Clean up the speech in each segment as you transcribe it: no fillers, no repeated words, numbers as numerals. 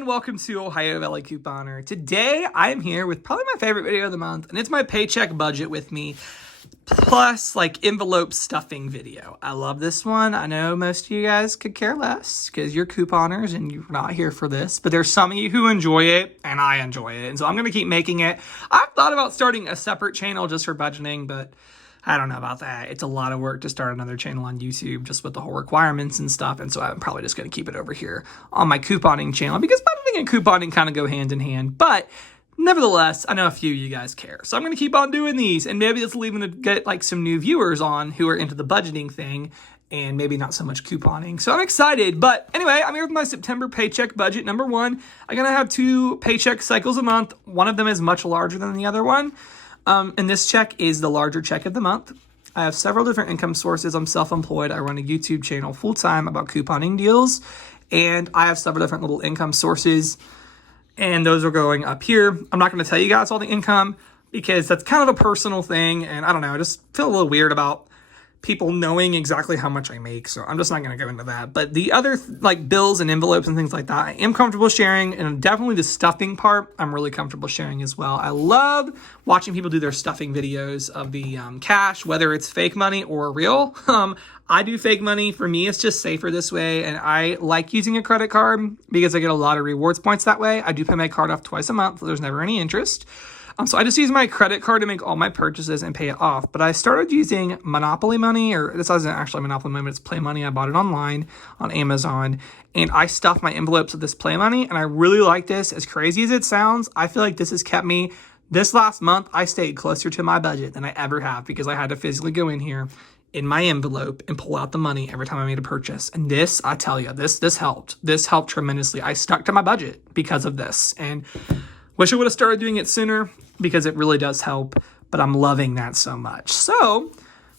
and welcome to Ohio Valley Couponer. Today, I am here with probably my favorite video of the month, and it's my paycheck budget with me, plus like envelope stuffing video. I love this one. I know most of you guys could care less because you're couponers and you're not here for this, but there's some of you who enjoy it, and I enjoy it, and so I'm going to keep making it. I've thought about starting a separate channel just for budgeting, but I don't know about that. It's a lot of work to start another channel on YouTube just with the whole requirements and stuff. And so I'm probably just going to keep it over here on my couponing channel because budgeting and couponing kind of go hand in hand. But nevertheless, I know a few of you guys care. So I'm going to keep on doing these. And maybe it's even to get like some new viewers on who are into the budgeting thing and maybe not so much couponing. So I'm excited. But anyway, I'm here with my September paycheck budget. Number one, I'm going to have 2 paycheck cycles a month. One of them is much larger than the other one. And this check is the larger check of the month. I have several different income sources. I'm self-employed. I run a YouTube channel full-time about couponing deals. And I have several different little income sources. And those are going up here. I'm not going to tell you guys all the income because that's kind of a personal thing. And I don't know, I just feel a little weird about people knowing exactly how much I make. So I'm just not going to go into that. But the other like bills and envelopes and things like that, I am comfortable sharing. And definitely the stuffing part, I'm really comfortable sharing as well. I love watching people do their stuffing videos of the cash, whether it's fake money or real. I do fake money. For me, it's just safer this way. And I like using a credit card because I get a lot of rewards points that way. I do pay my card off twice a month. So there's never any interest. So I just use my credit card to make all my purchases and pay it off. But I started using Monopoly money, or this isn't actually Monopoly money, but it's Play Money. I bought it online on Amazon, and I stuffed my envelopes with this Play Money, and I really like this. As crazy as it sounds, I feel like this has kept me, this last month, I stayed closer to my budget than I ever have because I had to physically go in here in my envelope and pull out the money every time I made a purchase. And this, I tell you, this helped. This helped tremendously. I stuck to my budget because of this, and wish I would have started doing it sooner because it really does help, but I'm loving that so much. So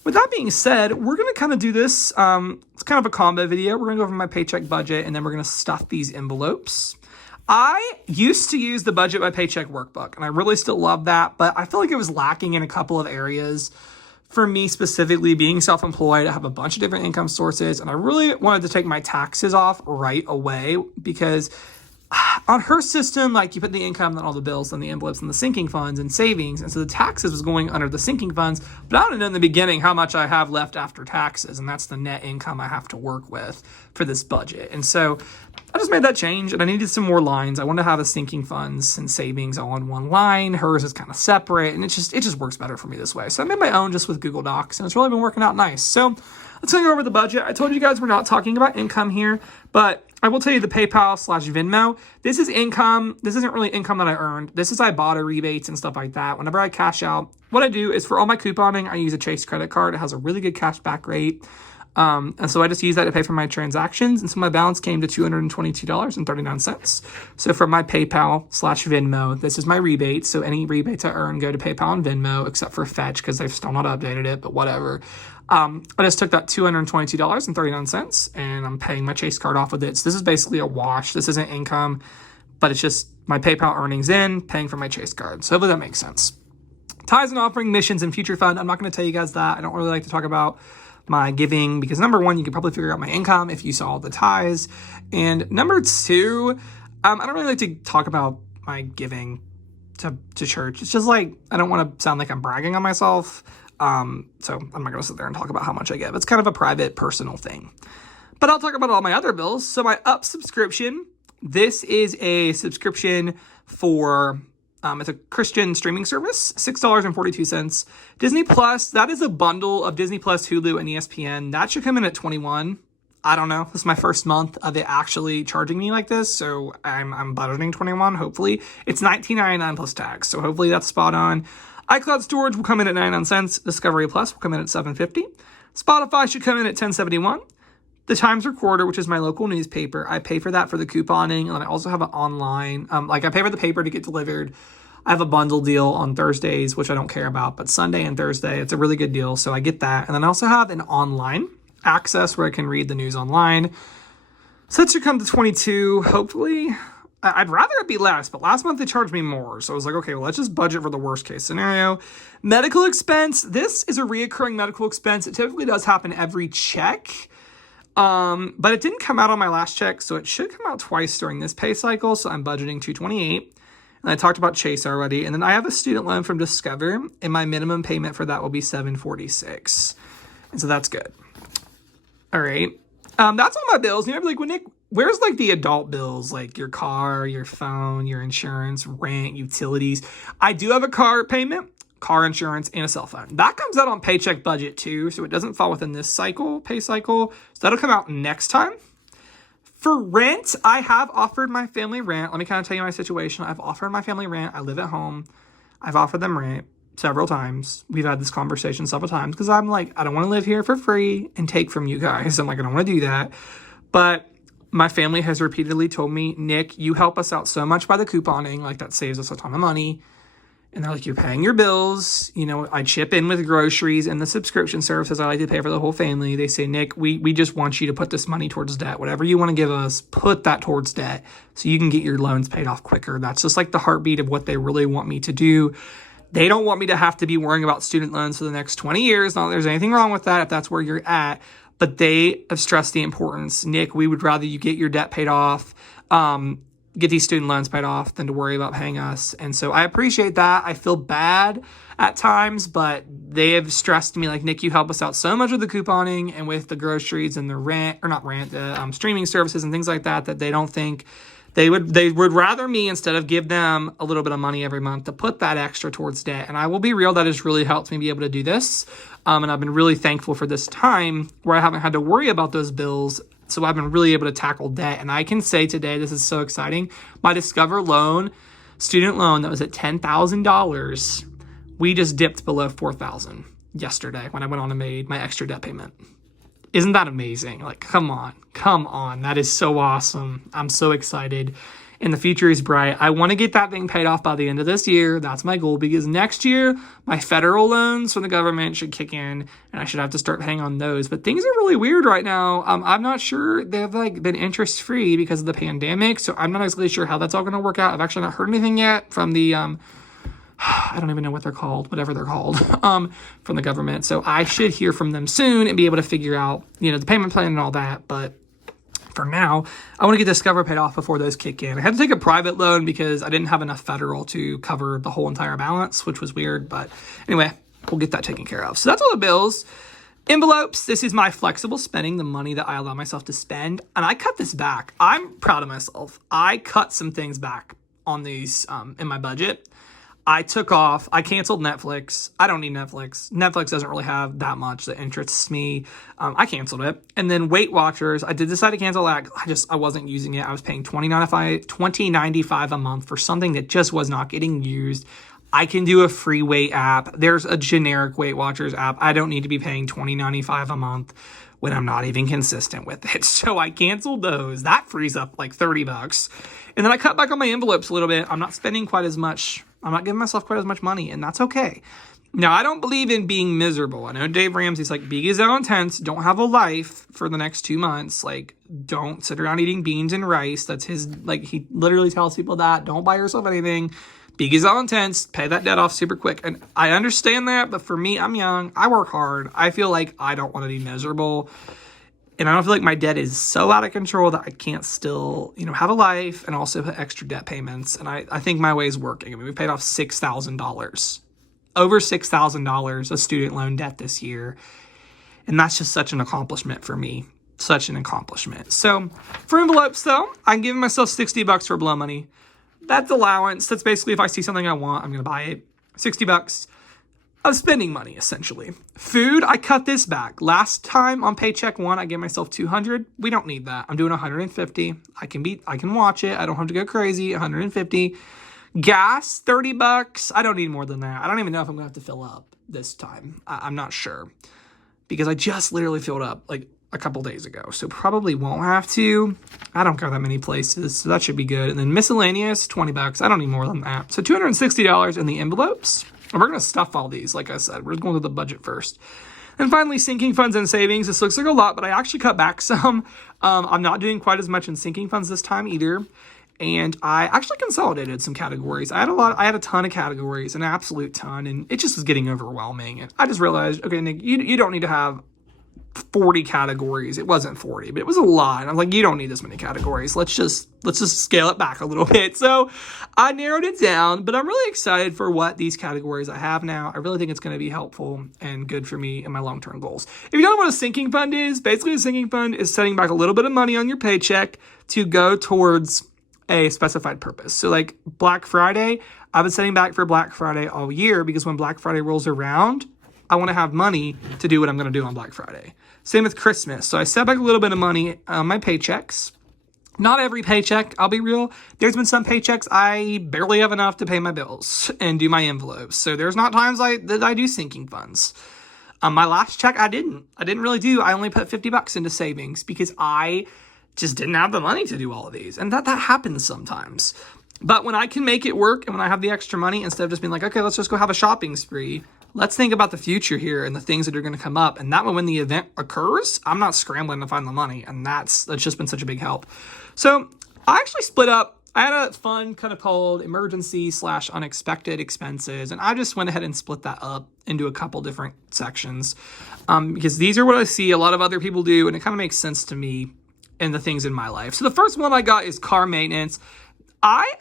with that being said, we're going to kind of do this. It's kind of a combo video. We're going to go over my paycheck budget, and then we're going to stuff these envelopes. I used to use the Budget by Paycheck workbook, and I really still love that, but I feel like it was lacking in a couple of areas. For me specifically, being self-employed, I have a bunch of different income sources, and I really wanted to take my taxes off right away because on her system, like you put the income, then all the bills, then the envelopes, and the sinking funds and savings. And so the taxes was going under the sinking funds. But I don't know in the beginning how much I have left after taxes. And that's the net income I have to work with for this budget. And so I just made that change, and I needed some more lines. I want to have the sinking funds and savings all in one line. Hers is kind of separate, and it just works better for me this way. So I made my own just with Google Docs, and it's really been working out nice. So let's go over the budget. I told you guys we're not talking about income here, but I will tell you the PayPal/Venmo. This is income. This isn't really income that I earned. This is Ibotta rebates and stuff like that. Whenever I cash out, what I do is for all my couponing, I use a Chase credit card. It has a really good cash back rate. And so I just use that to pay for my transactions. And so my balance came to $222.39. So for my PayPal/Venmo, this is my rebate. So any rebates I earn go to PayPal and Venmo, except for Fetch because they've still not updated it, but whatever. I just took that $222.39 and I'm paying my Chase card off with it. So this is basically a wash. This isn't income, but it's just my PayPal earnings in, paying for my Chase card. So hopefully that makes sense. Tithes and offering, missions, and future fund. I'm not going to tell you guys that. I don't really like to talk about my giving because number one, you could probably figure out my income if you saw the tithes. And number two, I don't really like to talk about my giving to church. It's just like, I don't want to sound like I'm bragging on myself. So I'm not going to sit there and talk about how much I give. It's kind of a private, personal thing. But I'll talk about all my other bills. So my Up subscription, this is a subscription for, it's a Christian streaming service, $6.42. Disney Plus, that is a bundle of Disney Plus, Hulu, and ESPN. That should come in at $21. I don't know. This is my first month of it actually charging me like this. So I'm budgeting $21, hopefully. It's $19.99 plus tax. So hopefully that's spot on. iCloud storage will come in at 99 cents. Discovery Plus will come in at $7.50. Spotify should come in at $10.71. The Times Recorder, which is my local newspaper, I pay for that for the couponing, and I also have an online, I pay for the paper to get delivered. I have a bundle deal on Thursdays, which I don't care about, but Sunday and Thursday, it's a really good deal, so I get that. And then I also have an online access where I can read the news online. So that should come to $22, hopefully. I'd rather it be less, but last month they charged me more. So I was like, okay, well, let's just budget for the worst case scenario. Medical expense. This is a reoccurring medical expense. It typically does happen every check. But it didn't come out on my last check, so it should come out twice during this pay cycle. So I'm budgeting $228. And I talked about Chase already. And then I have a student loan from Discover, and my minimum payment for that will be $746. And so that's good. All right. That's all my bills. You know, like, when Nick, where's like the adult bills, like your car, your phone, your insurance, rent, utilities? I do have a car payment, car insurance, and a cell phone. That comes out on Paycheck budget too, so it doesn't fall within this pay cycle. So that'll come out next time. For rent, I have offered my family rent. Let me kind of tell you my situation. I've offered my family rent. I live at home. I've offered them rent several times. We've had this conversation several times because I'm like, I don't want to live here for free and take from you guys. I'm like, I don't want to do that. But my family has repeatedly told me, Nick, you help us out so much by the couponing. Like, that saves us a ton of money. And they're like, you're paying your bills. You know, I chip in with groceries and the subscription services I like to pay for the whole family. They say, Nick, we just want you to put this money towards debt. Whatever you want to give us, put that towards debt so you can get your loans paid off quicker. That's just like the heartbeat of what they really want me to do. They don't want me to have to be worrying about student loans for the next 20 years. Not that there's anything wrong with that if that's where you're at. But they have stressed the importance. Nick, we would rather you get your debt paid off, get these student loans paid off than to worry about paying us. And so I appreciate that. I feel bad at times, but they have stressed me like, Nick, you help us out so much with the couponing and with the groceries and the the streaming services and things like that, that they don't think they would rather me, instead of give them a little bit of money every month, to put that extra towards debt. And I will be real, that has really helped me be able to do this. And I've been really thankful for this time where I haven't had to worry about those bills. So I've been really able to tackle debt. And I can say today, this is so exciting. My Discover loan, student loan that was at $10,000, we just dipped below $4,000 yesterday when I went on and made my extra debt payment. Isn't that amazing? Like, come on. That is so awesome. I'm so excited. And the future is bright. I want to get that thing paid off by the end of this year. That's my goal, because next year, my federal loans from the government should kick in, and I should have to start paying on those. But things are really weird right now. I'm not sure. They've been interest free because of the pandemic. So I'm not exactly sure how that's all going to work out. I've actually not heard anything yet from the, I don't even know what they're called, whatever they're called, from the government. So I should hear from them soon and be able to figure out, the payment plan and all that. But for now, I want to get Discover paid off before those kick in. I had to take a private loan because I didn't have enough federal to cover the whole entire balance, which was weird. But anyway, we'll get that taken care of. So that's all the bills. Envelopes, this is my flexible spending, the money that I allow myself to spend. And I cut this back. I'm proud of myself. I cut some things back on these in my budget. I canceled Netflix. I don't need Netflix. Netflix doesn't really have that much that interests me. I canceled it. And then Weight Watchers, I did decide to cancel that. I wasn't using it. I was paying $20.95 a month for something that just was not getting used. I can do a free weight app. There's a generic Weight Watchers app. I don't need to be paying $20.95 a month when I'm not even consistent with it. So I canceled those. That frees up like $30. And then I cut back on my envelopes a little bit. I'm not spending quite as much. I'm not giving myself quite as much money, and that's okay. Now, I don't believe in being miserable. I know Dave Ramsey's like, be gazelle intense. Don't have a life for the next 2 months. Like, don't sit around eating beans and rice. That's his, he literally tells people that. Don't buy yourself anything. Be gazelle intense. Pay that debt off super quick. And I understand that, but for me, I'm young. I work hard. I feel like I don't want to be miserable. And I don't feel like my debt is so out of control that I can't still, have a life and also put extra debt payments. And I think my way is working. I mean, we paid off $6,000, over $6,000 of student loan debt this year. And that's just such an accomplishment for me. Such an accomplishment. So for envelopes, though, I'm giving myself $60 for blow money. That's allowance. That's basically if I see something I want, I'm going to buy it. $60 of spending money, essentially. Food, I cut this back. Last time on Paycheck 1, I gave myself $200. We don't need that. I'm doing $150. I can watch it. I don't have to go crazy. $150. Gas, $30. I don't need more than that. I don't even know if I'm going to have to fill up this time. I'm not sure. Because I just literally filled up like a couple days ago. So probably won't have to. I don't go that many places, so that should be good. And then miscellaneous, $20. I don't need more than that. So $260 in the envelopes. And we're going to stuff all these, like I said. We're going to the budget first. And finally, sinking funds and savings. This looks like a lot, but I actually cut back some. I'm not doing quite as much in sinking funds this time either. And I actually consolidated some categories. I had a ton of categories, an absolute ton, and it just was getting overwhelming. And I just realized, okay, Nick, you don't need to have 40 categories. It wasn't 40, but it was a lot. And I was like, you don't need this many categories. Let's just scale it back a little bit. So I narrowed it down, but I'm really excited for what these categories I have now. I really think it's going to be helpful and good for me and my long-term goals. If you don't know what a sinking fund is, basically a sinking fund is setting back a little bit of money on your paycheck to go towards a specified purpose. So like Black Friday, I've been setting back for Black Friday all year because when Black Friday rolls around, I want to have money to do what I'm going to do on Black Friday. Same with Christmas. So I set back a little bit of money on my paychecks. Not every paycheck, I'll be real. There's been some paychecks I barely have enough to pay my bills and do my envelopes. So there's not times that I do sinking funds. My last check, I didn't really do. I only put $50 into savings because I just didn't have the money to do all of these. And that happens sometimes. But when I can make it work and when I have the extra money, instead of just being like, okay, let's just go have a shopping spree, let's think about the future here and the things that are going to come up. And that way, when the event occurs, I'm not scrambling to find the money. And that's just been such a big help. So I actually split up. I had a fund kind of called emergency/unexpected expenses. And I just went ahead and split that up into a couple different sections because these are what I see a lot of other people do. And it kind of makes sense to me and the things in my life. So the first one I got is car maintenance. I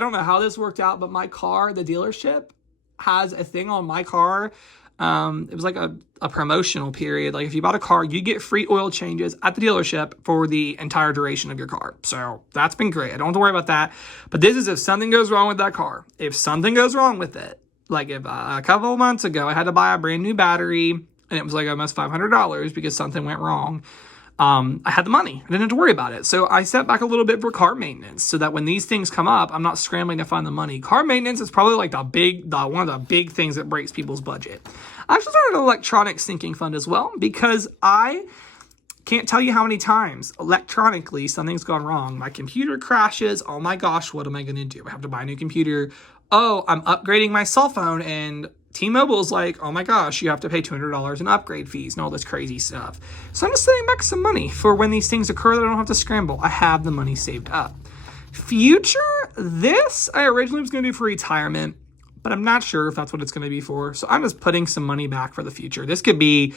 don't know how this worked out, but my car, the dealership, has a thing on my car. It was like a promotional period. Like if you bought a car, you get free oil changes at the dealership for the entire duration of your car. So that's been great. I don't have to worry about that. But this is if something goes wrong with that car. If something goes wrong with it, like if a couple of months ago I had to buy a brand new battery and it was like almost $500 because something went wrong. I had the money. I didn't have to worry about it. So I set back a little bit for car maintenance so that when these things come up, I'm not scrambling to find the money. Car maintenance is probably like one of the big things that breaks people's budget. I actually started an electronic sinking fund as well because I can't tell you how many times electronically something's gone wrong. My computer crashes. Oh my gosh, what am I going to do? I have to buy a new computer. Oh, I'm upgrading my cell phone and T-Mobile is like, oh my gosh, you have to pay $200 in upgrade fees and all this crazy stuff. So I'm just setting back some money for when these things occur that I don't have to scramble. I have the money saved up. Future, this I originally was going to do for retirement, but I'm not sure if that's what it's going to be for. So I'm just putting some money back for the future. This could be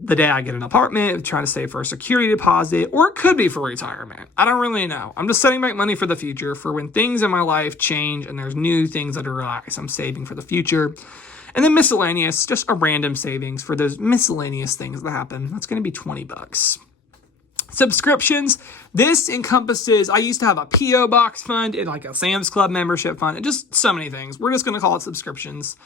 the day I get an apartment, trying to save for a security deposit, or it could be for retirement. I don't really know. I'm just setting back money for the future for when things in my life change and there's new things that arise. I'm saving for the future. And then miscellaneous, just a random savings for those miscellaneous things that happen. That's going to be $20. Subscriptions. This encompasses, I used to have a P.O. Box fund and like a Sam's Club membership fund and just so many things. We're just going to call it subscriptions.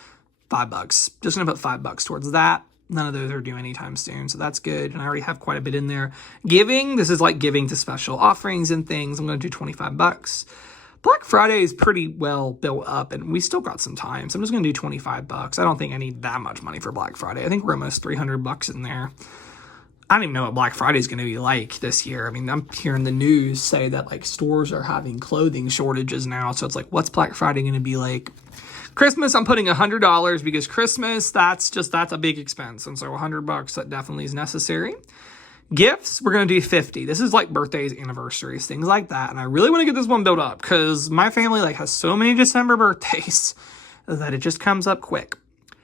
$5. Just going to put $5 towards that. None of those are due anytime soon, so that's good. And I already have quite a bit in there. Giving, this is like giving to special offerings and things. I'm going to do $25. Black Friday is pretty well built up, and we still got some time, so I'm just going to do $25. I don't think I need that much money for Black Friday. I think we're almost $300 in there. I don't even know what Black Friday is going to be like this year. I mean, I'm hearing the news say that like stores are having clothing shortages now, so it's like, what's Black Friday going to be like? Christmas, I'm putting $100 because Christmas, that's a big expense. And so $100, that definitely is necessary. Gifts, we're going to do $50. This is like birthdays, anniversaries, things like that. And I really want to get this one built up because my family like has so many December birthdays that it just comes up quick.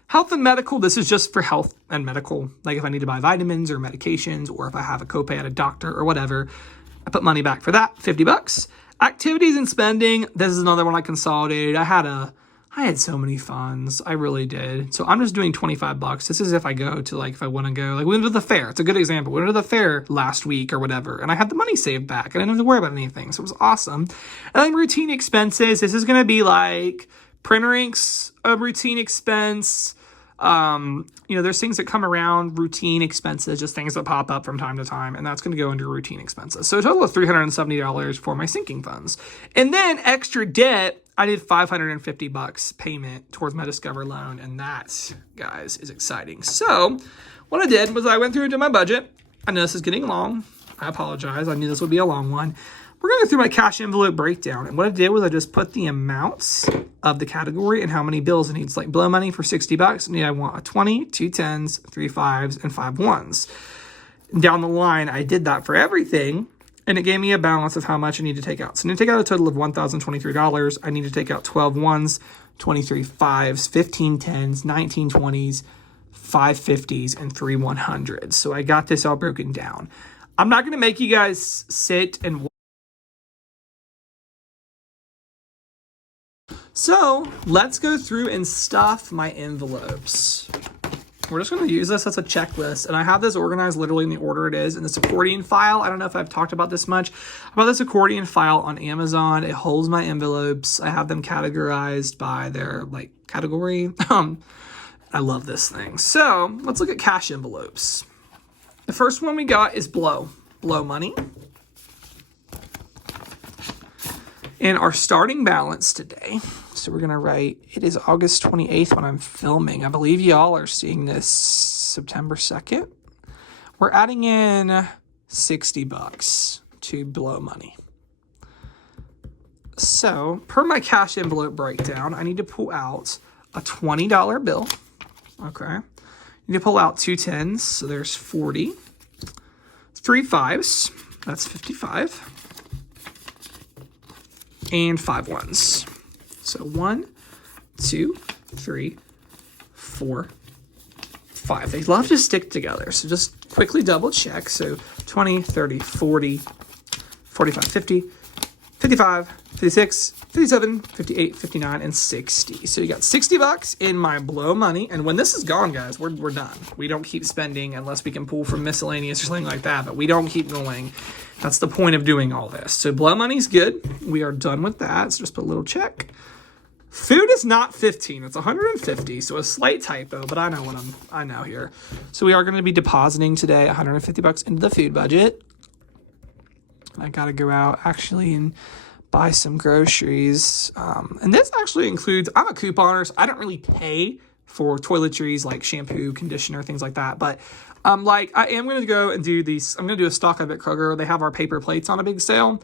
Health and medical, this is just for health and medical. Like if I need to buy vitamins or medications or if I have a copay at a doctor or whatever, I put money back for that, $50. Activities and spending, this is another one I consolidated. I had so many funds. I really did. So I'm just doing $25. This is if I go to if I want to go, we went to the fair. It's a good example. We went to the fair last week or whatever, and I had the money saved back. I didn't have to worry about anything. So it was awesome. And then routine expenses. This is going to be like printer inks, a routine expense. There's things that come around, routine expenses, just things that pop up from time to time, and that's going to go into routine expenses. So a total of $370 for my sinking funds. And then extra debt, I did $550 payment towards my Discover loan, and that, guys, is exciting. So what I did was I went through and did my budget. I know this is getting long. I apologize. I knew this would be a long one. We're going to go through my cash envelope breakdown. And what I did was I just put the amounts of the category and how many bills it needs. Like blow money for $60. And I want a 20, 2 10s, 3 5s, and 5 1s. Down the line, I did that for everything. And it gave me a balance of how much I need to take out. So I need to take out a total of $1,023. I need to take out 12 1s, 23 5s, 15 10s, 19 20s, 5 50s, and 3 100s. So I got this all broken down. I'm not going to make you guys sit and so let's go through and stuff my envelopes. We're just going to use this as a checklist, and I have this organized literally in the order it is in this accordion file. I don't know if I've talked about this much, about this accordion file on Amazon. It holds my envelopes. I have them categorized by their like category. I love this thing. So let's look at cash envelopes. The first one we got is blow money. And our starting balance today, so we're going to write, it is August 28th when I'm filming. I believe y'all are seeing this September 2nd. We're adding in $60 to blow money. So, per my cash envelope breakdown, I need to pull out a $20 bill. Okay. I need to pull out 2 10s, so there's 40. 3 5s, that's 55. And 5 1s. So 1, 2, 3, 4, 5. They love to stick together. So just quickly double check. So 20, 30, 40, 45, 50, 55, 56, 57, 58, 59, and 60. So you got $60 in my blow money. And when this is gone, guys, we're done. We don't keep spending unless we can pull from miscellaneous or something like that. But we don't keep going. That's the point of doing all this. So blow money's good. We are done with that. So just put a little check. Food is not 15. It's 150. So a slight typo, but I know what I know here. So we are going to be depositing today $150 into the food budget. I got to go out actually and buy some groceries. And this actually includes, I'm a couponer, so I don't really pay for toiletries like shampoo, conditioner, things like that. But like I am going to go and do these. I'm going to do a stock up at Kroger. They have our paper plates on a big sale.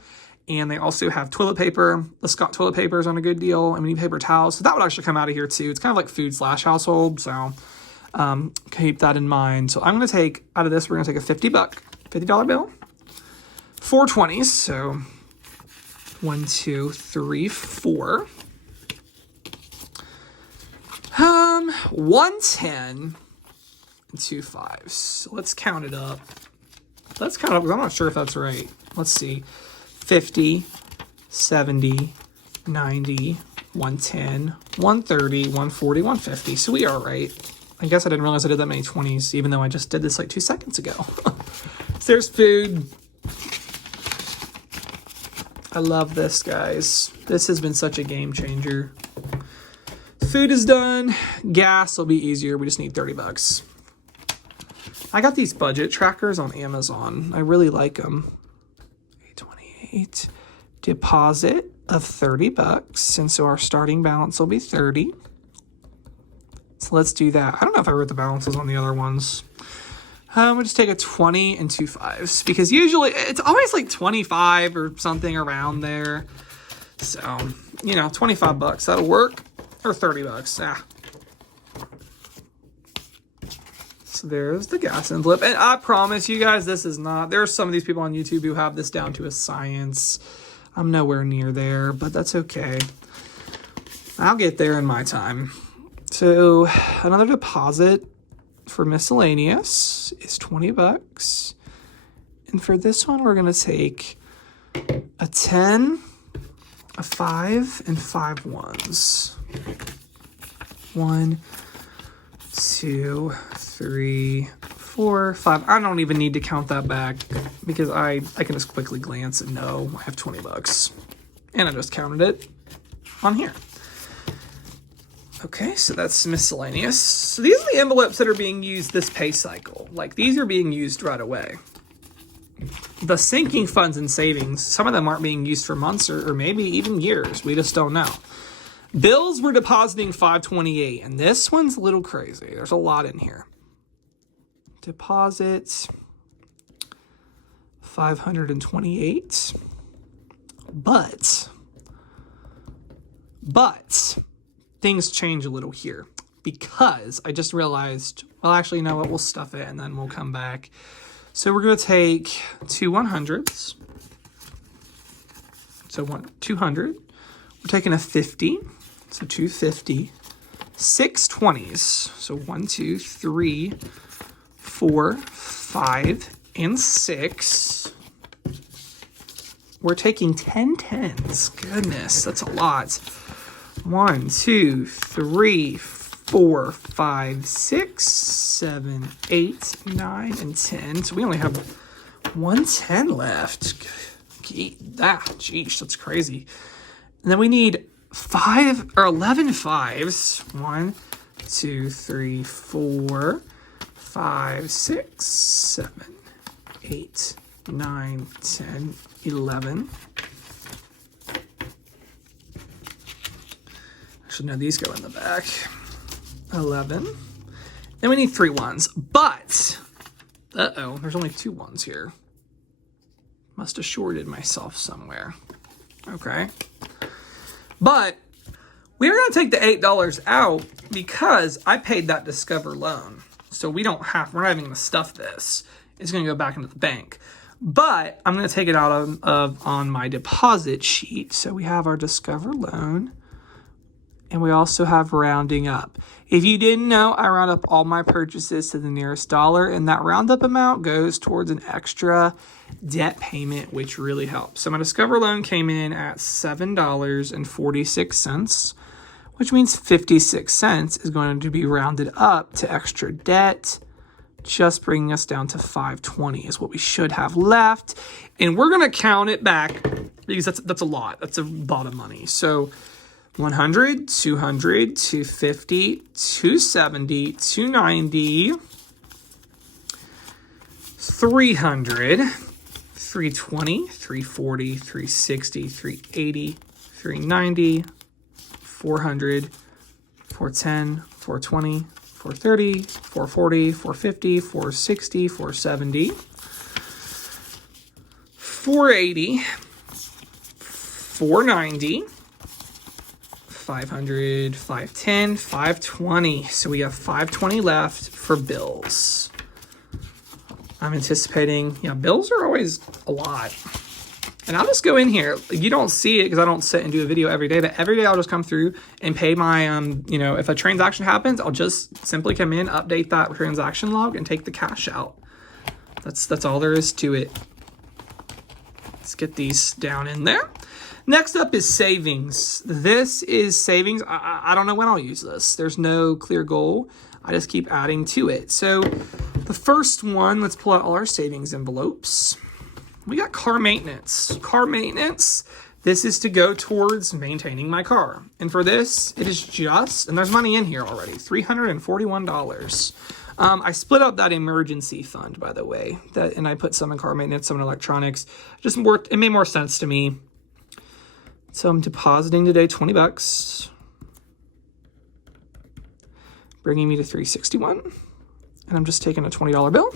And they also have toilet paper. The Scott toilet paper is on a good deal. And we need paper towels. So that would actually come out of here too. It's kind of like food/household. So keep that in mind. So I'm going to take, out of this, we're going to take a $50 bill. 4 20s. So 1, 2, 3, 4. 1 10 and 2 5s. So let's count it up. Let's count it up because I'm not sure if that's right. Let's see. 50, 70, 90, 110, 130, 140, 150. So we are right. I guess I didn't realize I did that many 20s, even though I just did this like 2 seconds ago. So there's food. I love this, guys. This has been such a game changer. Food is done. Gas will be easier. We just need $30. I got these budget trackers on Amazon. I really like them. 828. Deposit of $30. And so our starting balance will be 30. So let's do that. I don't know if I wrote the balances on the other ones. We'll just take a 20 and 2 5s because usually it's always like 25 or something around there. So, you know, $25, that'll work. Or $30, yeah. So there's the gas envelope. And I promise you guys, this is not, there are some of these people on YouTube who have this down to a science. I'm nowhere near there, but that's okay. I'll get there in my time. So another deposit for miscellaneous is $20. And for this one, we're going to take a 10, a 5, and 5 1s. 1, 2, 3, 4, 5. I don't even need to count that back because I can just quickly glance and know I have $20. And I just counted it on here. Okay, so that's miscellaneous. So these are the envelopes that are being used this pay cycle. Like these are being used right away. The sinking funds and savings, some of them aren't being used for months or maybe even years. We just don't know. Bills, we're depositing $528, and this one's a little crazy. There's a lot in here. Deposits, $528. But things change a little here because I just realized, well, actually, you know what? We'll stuff it and then we'll come back. So we're going to take 2 100s. So 200. We're taking a 50. So 250. 6 20s. So 1, 2, 3, 4, 5, and 6. We're taking 10 10s. Goodness, that's a lot. 1, 2, 3, 4, 5, 6, 7, 8, 9, and 10. So we only have 110 left. Geez, that's crazy. And then we need 11 fives. 1, 2, 3, 4, 5, 6, 7, 8, 9, 10, 11. Actually, no, these go in the back. 11. Then we need 3 ones. But, there's only 2 ones here. Must have shorted myself somewhere. Okay. But we're going to take the $8 out because I paid that Discover loan. So we're not even going to stuff this. It's going to go back into the bank. But I'm going to take it out on my deposit sheet. So we have our Discover loan. And we also have rounding up. If you didn't know, I round up all my purchases to the nearest dollar, and that roundup amount goes towards an extra debt payment, which really helps. So my Discover loan came in at $7.46, which means 56 cents is going to be rounded up to extra debt, just bringing us down to $5.20 is what we should have left. And we're going to count it back because that's a lot. That's a lot of money. So 100, 200, 250, 270, 290, 300, 320, 340, 360, 380, 390, 400, 410, 420, 430, 440, 450, 460, 470, 480, 490, 500, 510, 520. So we have 520 left for bills. I'm anticipating, bills are always a lot. And I'll just go in here. You don't see it because I don't sit and do a video every day, but every day I'll just come through and pay my, if a transaction happens, I'll just simply come in, update that transaction log, and take the cash out. That's all there is to it. Let's get these down in there. Next up is savings. This is savings. I don't know when I'll use this. There's no clear goal. I just keep adding to it. So the first one, let's pull out all our savings envelopes. We got car maintenance. Car maintenance, this is to go towards maintaining my car. And for this, it is just, and there's money in here already, $341. I split up that emergency fund, by the way, and I put some in car maintenance, some in electronics. It made more sense to me. So I'm depositing today $20, bringing me to $361. And I'm just taking a $20 bill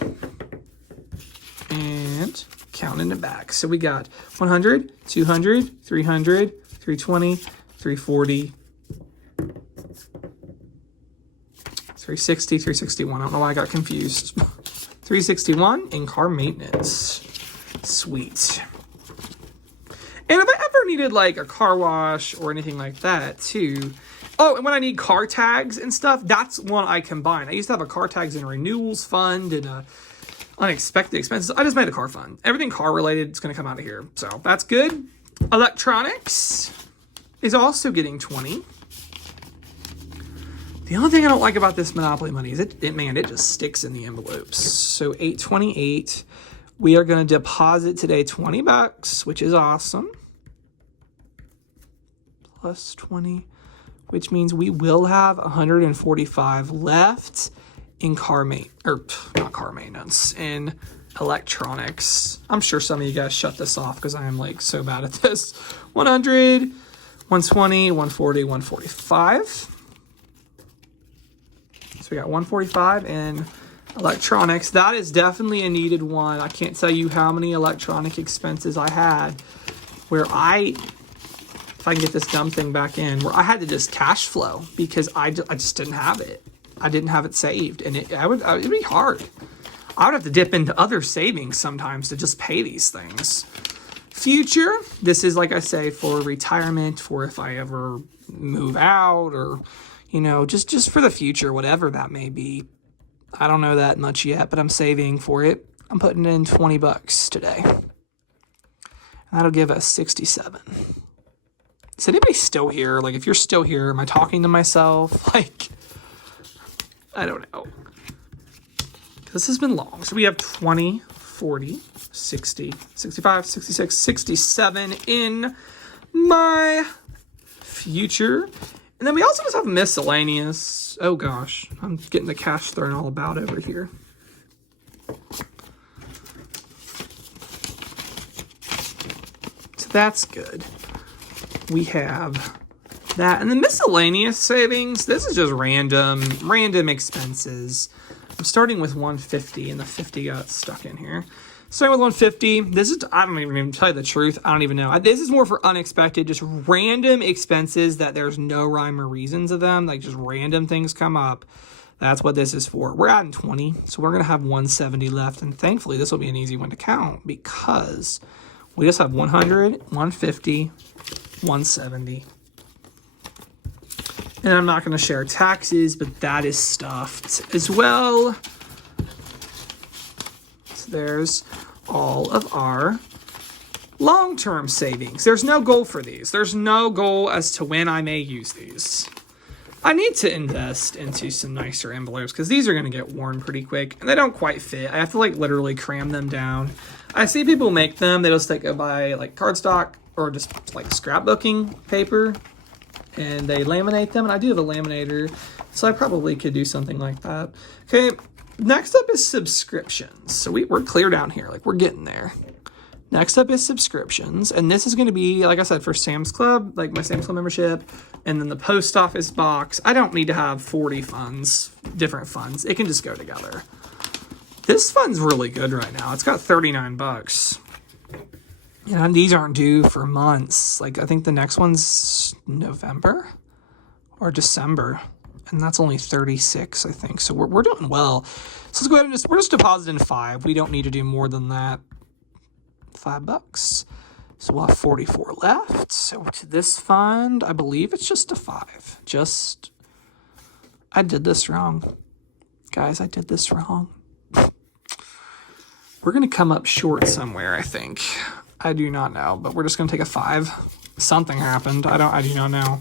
and counting it back. So we got 100, 200, 300, 320, 340, 360, 361. I don't know why I got confused. 361 in car maintenance. Sweet. And if I ever needed like a car wash or anything like that too. Oh, and when I need car tags and stuff, that's one I combine. I used to have a car tags and renewals fund and a unexpected expenses. I just made a car fund. Everything car related is going to come out of here. So that's good. Electronics is also getting 20. The only thing I don't like about this Monopoly money is it just sticks in the envelopes. So $828. We are going to deposit today $20, which is awesome. Plus 20, which means we will have 145 left in not car maintenance, in electronics. I'm sure some of you guys shut this off because I am like so bad at this. 100, 120, 140, 145. So we got 145 in electronics. That is definitely a needed one. I can't tell you how many electronic expenses I had where if I can get this dumb thing back in, where I had to just cash flow because I just didn't have it. I didn't have it saved, and it'd be hard. I would have to dip into other savings sometimes to just pay these things. Future, this is, like I say, for retirement, for if I ever move out or, you know, just for the future, whatever that may be. I don't know that much yet, but I'm saving for it. I'm putting in $20 today. That'll give us 67. Is anybody still here? Like, if you're still here, am I talking to myself? Like, I don't know. This has been long. So we have 20, 40, 60, 65, 66, 67 in my future. And then we also just have miscellaneous. Oh gosh, I'm getting the cash thrown all about over here. So that's good. We have that. And the miscellaneous savings, this is just random expenses. I'm starting with 150 and the 50 got stuck in here. Starting with 150. This is, I don't even tell you the truth. I don't even know. This is more for unexpected, just random expenses that there's no rhyme or reasons of them. Like just random things come up. That's what this is for. We're adding 20. So we're going to have 170 left. And thankfully this will be an easy one to count because we just have 100, 150, 170. And I'm not going to share taxes, but that is stuffed as well. So there's all of our long-term savings. There's no goal for these. There's no goal as to when I may use these. I need to invest into some nicer envelopes because these are going to get worn pretty quick and they don't quite fit. I have to like literally cram them down. I see people make them. They just like go buy like cardstock or just like scrapbooking paper and they laminate them. And I do have a laminator, so I probably could do something like that. Okay, next up is subscriptions. So we're clear down here. Like we're getting there. Next up is subscriptions. And this is going to be, like I said, for Sam's Club, like my Sam's Club membership. And then the post office box. I don't need to have 40 funds, different funds. It can just go together. This fund's really good right now. It's got $39. And these aren't due for months. Like I think the next one's November or December. And that's only 36, I think. So we're doing well. So let's go ahead and we're just depositing 5. We don't need to do more than that. $5. So we'll have 44 left. So to this fund, I believe it's just a 5. I did this wrong. Guys, I did this wrong. We're going to come up short somewhere, I think. I do not know, but we're just going to take a 5. Something happened. I do not know.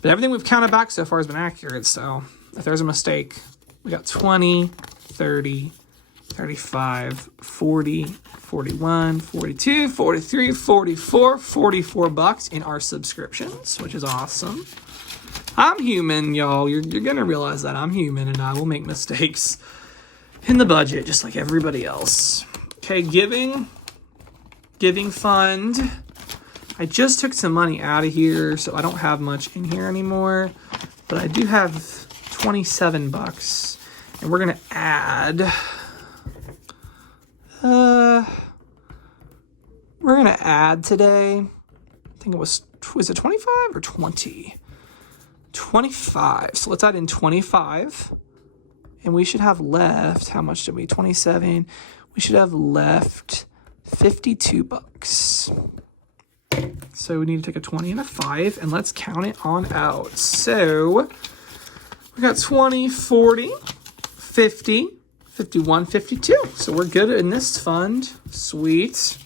But everything we've counted back so far has been accurate, so if there's a mistake, we got 20, 30, 35, 40, 41, 42, 43, 44, $44 in our subscriptions, which is awesome. I'm human, y'all. You're going to realize that I'm human and I will make mistakes in the budget just like everybody else. Okay, giving fund. I just took some money out of here, so I don't have much in here anymore, but I do have $27 and we're going to add we're going to add today, I think it was it 25 or 20? 25. So let's add in 25. And we should have left, how much did we? 27. We should have left $52. So we need to take a 20 and a 5, and let's count it on out. So we got 20, 40, 50, 51, 52. So we're good in this fund. Sweet.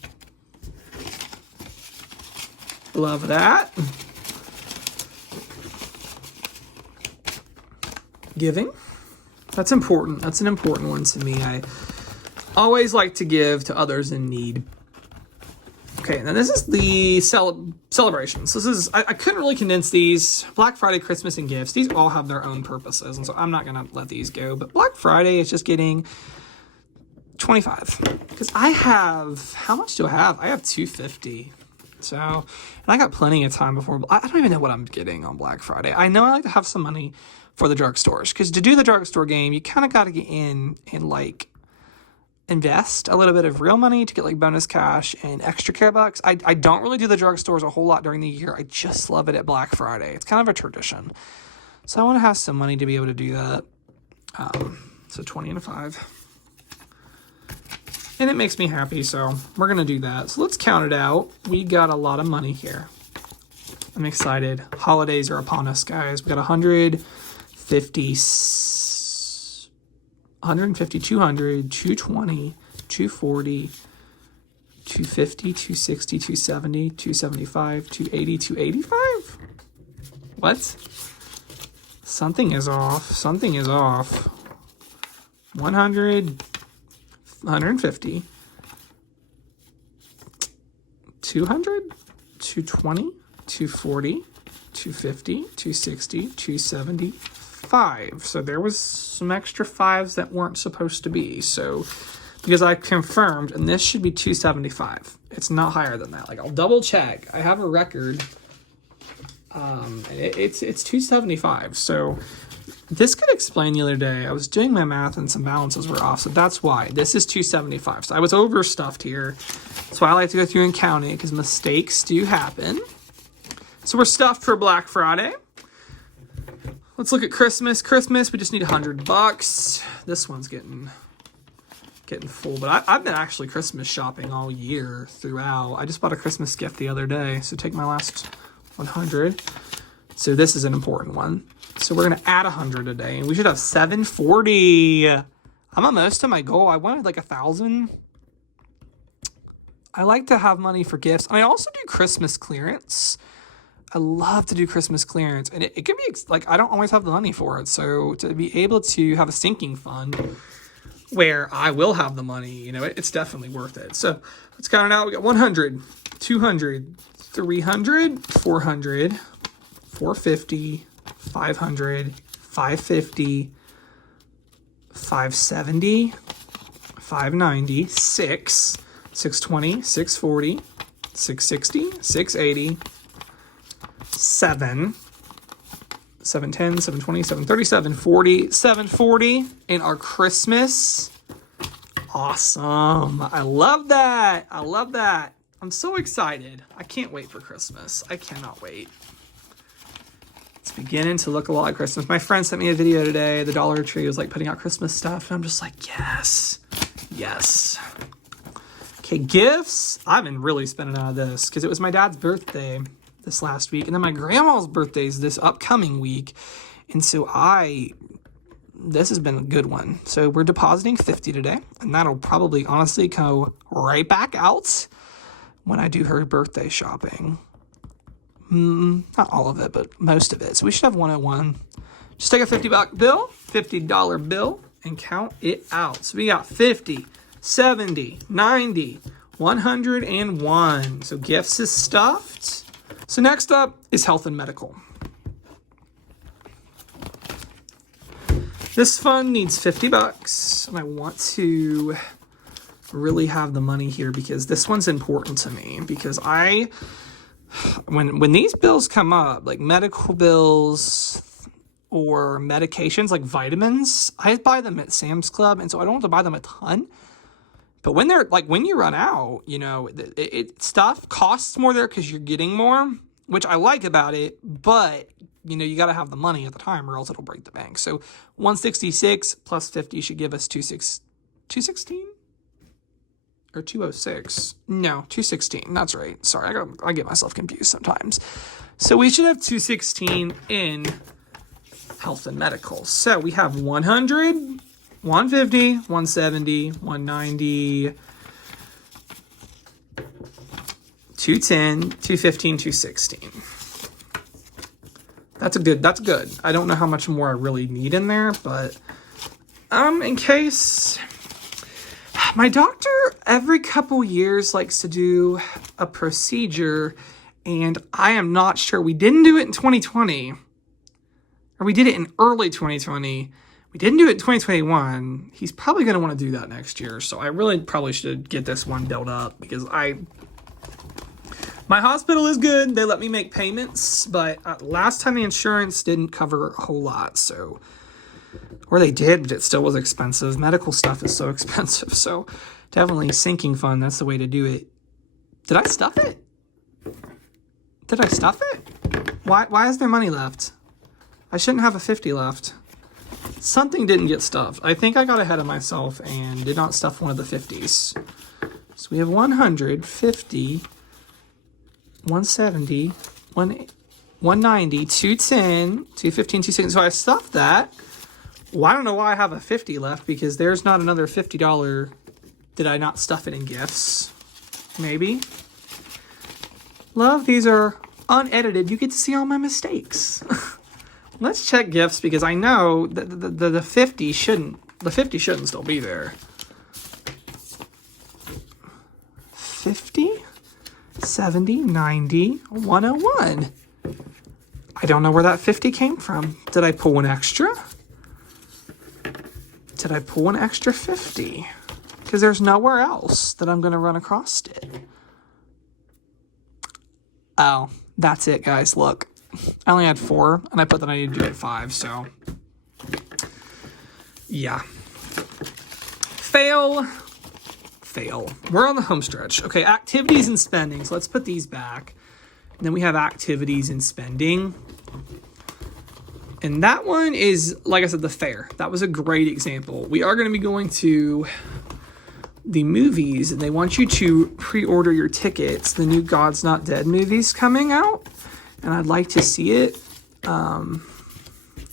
Love that. Giving. That's important. That's an important one to me. I always like to give to others in need. Okay, and then this is the celebrations. This is, I couldn't really condense these. Black Friday, Christmas, and gifts. These all have their own purposes, and so I'm not going to let these go. But Black Friday is just getting 25. Because I have, how much do I have? I have 250. So, and I got plenty of time before. I don't even know what I'm getting on Black Friday. I know I like to have some money for the drugstores. Because to do the drugstore game, you kind of got to get in and like invest a little bit of real money to get like bonus cash and extra care bucks. I don't really do the drugstores a whole lot during the year. I just love it at Black Friday. It's kind of a tradition. So I want to have some money to be able to do that. So 20 and a 5. And it makes me happy, so we're going to do that. So let's count it out. We got a lot of money here. I'm excited. Holidays are upon us, guys. We got 150, 200, 220, 240, 250, 260, 270, 275, 280, 285? What? Something is off. Something is off. 100, 150, 200, 220, 240, 250, 260, 275. So there was some extra fives that weren't supposed to be. So because I confirmed, and this should be 275. It's not higher than that. Like, I'll double check. I have a record. It's 275. So this could explain the other day. I was doing my math and some balances were off. So that's why. This is 275. So I was overstuffed here. That's why I like to go through and count it, because mistakes do happen. So we're stuffed for Black Friday. Let's look at Christmas. Christmas, we just need $100. This one's getting full, but I've been actually Christmas shopping all year throughout. I just bought a Christmas gift the other day, so take my last 100. So this is an important one. So we're gonna add 100 today, and we should have 740. I'm almost to my goal. I wanted like 1,000. I like to have money for gifts, and I also do Christmas clearance. I love to do Christmas clearance, and it can be like I don't always have the money for it. So to be able to have a sinking fund where I will have the money, you know, it's definitely worth it. So let's count it out. We got 100, 200, 300, 400, 450, 500, 550, 570, 590, 620, 640, 660, 680, 710, 720, 730, 740, 740 in our Christmas. Awesome. I love that. I love that. I'm so excited. I can't wait for Christmas. I cannot wait. It's beginning to look a lot like Christmas. My friend sent me a video today. The Dollar Tree was like putting out Christmas stuff, and I'm just like, yes, yes. Okay, gifts. I've been really spending out of this because it was my dad's birthday this last week, and then my grandma's birthday is this upcoming week, and so this has been a good one. So we're depositing 50 today, and that'll probably honestly go right back out when I do her birthday shopping. Not all of it, but most of it. So we should have 101. Just take a $50 bill, $50 bill, and count it out. So we got 50, 70, 90, 101. So gifts is stuffed. So next up is health and medical. This fund needs $50, and I want to really have the money here because this one's important to me, because when these bills come up, like medical bills or medications like vitamins, I buy them at Sam's Club, and so I don't have to buy them a ton. But when you run out, you know, stuff costs more there because you're getting more, which I like about it, but you know, you got to have the money at the time or else it'll break the bank. So 166 plus 50 should give us 216 or 206. No, 216. That's right. Sorry, I get myself confused sometimes. So we should have 216 in health and medical. So we have 100, 150, 170, 190, 210, 215, 216. That's good. I don't know how much more I really need in there, but in case my doctor every couple years likes to do a procedure, and I am not sure. We didn't do it in 2020, or we did it in early 2020. We didn't do it in 2021. He's probably going to want to do that next year. So I really probably should get this one built up because my hospital is good. They let me make payments, but last time the insurance didn't cover a whole lot. So, or they did, but it still was expensive. Medical stuff is so expensive. So definitely sinking fund. That's the way to do it. Did I stuff it? Did I stuff it? Why is there money left? I shouldn't have a 50 left. Something didn't get stuffed. I think I got ahead of myself and did not stuff one of the 50s. So we have 100, 50, 170, $190, $210, $215, $216. So I stuffed that. Well, I don't know why I have a $50 left because there's not another $50. Did I not stuff it in gifts? Maybe. Love, these are unedited. You get to see all my mistakes. Let's check gifts because I know that the 50 shouldn't still be there. 50, 70, 90, 101. I don't know where that 50 came from. Did I pull an extra? Did I pull an extra 50? Because there's nowhere else that I'm going to run across it. Oh, that's it, guys. Look, I only had 4, and I put that I need to do it 5, so yeah. Fail. We're on the home stretch. Okay, activities and spending. So let's put these back. And then we have activities and spending. And that one is, like I said, the fair. That was a great example. We are going to be going to the movies, and they want you to pre-order your tickets. The new God's Not Dead movie's coming out, and I'd like to see it.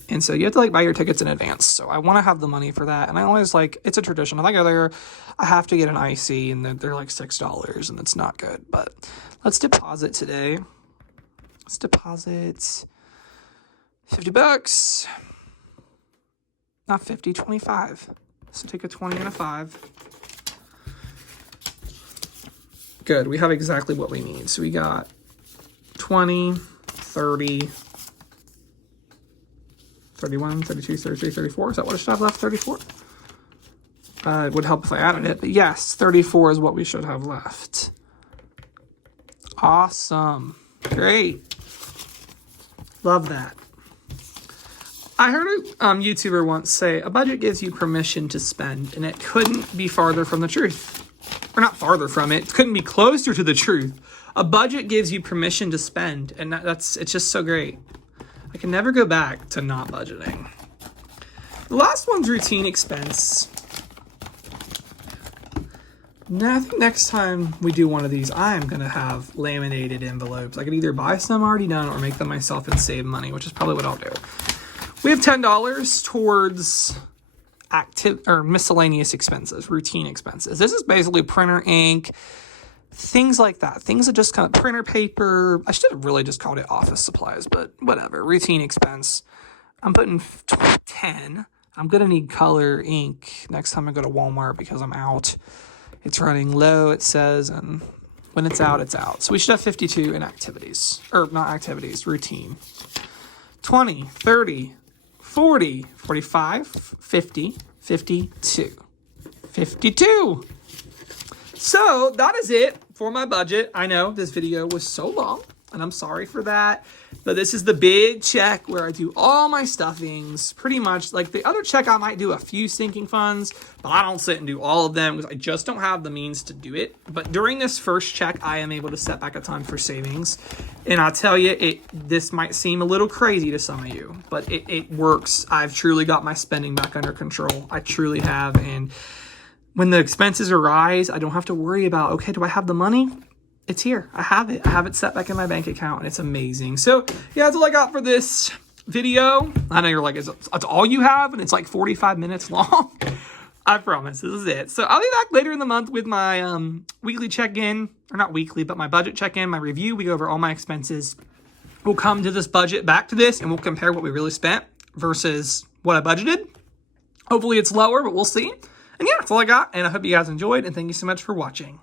And so you have to buy your tickets in advance. So I want to have the money for that. And I always it's a tradition. If I go there, I have to get an icy, and they're like $6, and it's not good. But let's deposit today. Let's deposit $50. Not 50, 25. So take a 20 and a 5. Good. We have exactly what we need. So we got 20, 30, 31, 32, 33, 34. Is that what I should have left? 34? It would help if I added it. But yes, 34 is what we should have left. Awesome. Great. Love that. I heard a YouTuber once say, a budget gives you permission to spend, and it couldn't be farther from the truth. Or not farther from it. It couldn't be closer to the truth. A budget gives you permission to spend, and it's just so great. I can never go back to not budgeting. The last one's routine expense. Now, I think next time we do one of these, I am going to have laminated envelopes. I could either buy some already done or make them myself and save money, which is probably what I'll do. We have $10 towards miscellaneous expenses, routine expenses. This is basically printer ink, things like that. Things that just kind of printer paper. I should have really just called it office supplies, but whatever. Routine expense. I'm putting 10. I'm going to need color ink next time I go to Walmart because I'm out. It's running low, it says, and when it's out, it's out. So we should have 52 in activities. Or not activities, routine. 20, 30, 40, 45, 50, 52. 52! So that is it for my budget. I know this video was so long, and I'm sorry for that. But this is the big check where I do all my stuffings. Pretty much, like the other check, I might do a few sinking funds, but I don't sit and do all of them because I just don't have the means to do it. But during this first check, I am able to set back a time for savings. And I'll tell you, this might seem a little crazy to some of you, but it works. I've truly got my spending back under control. I truly have. And when the expenses arise, I don't have to worry about, okay, do I have the money? It's here. I have it. I have it set back in my bank account, and it's amazing. So, yeah, that's all I got for this video. I know you're like, that's all you have, and it's like 45 minutes long. I promise, this is it. So I'll be back later in the month with my weekly check-in, or not weekly, but my budget check-in, my review. We go over all my expenses. We'll come to this budget, back to this, and we'll compare what we really spent versus what I budgeted. Hopefully it's lower, but we'll see. And yeah, that's all I got, and I hope you guys enjoyed, and thank you so much for watching.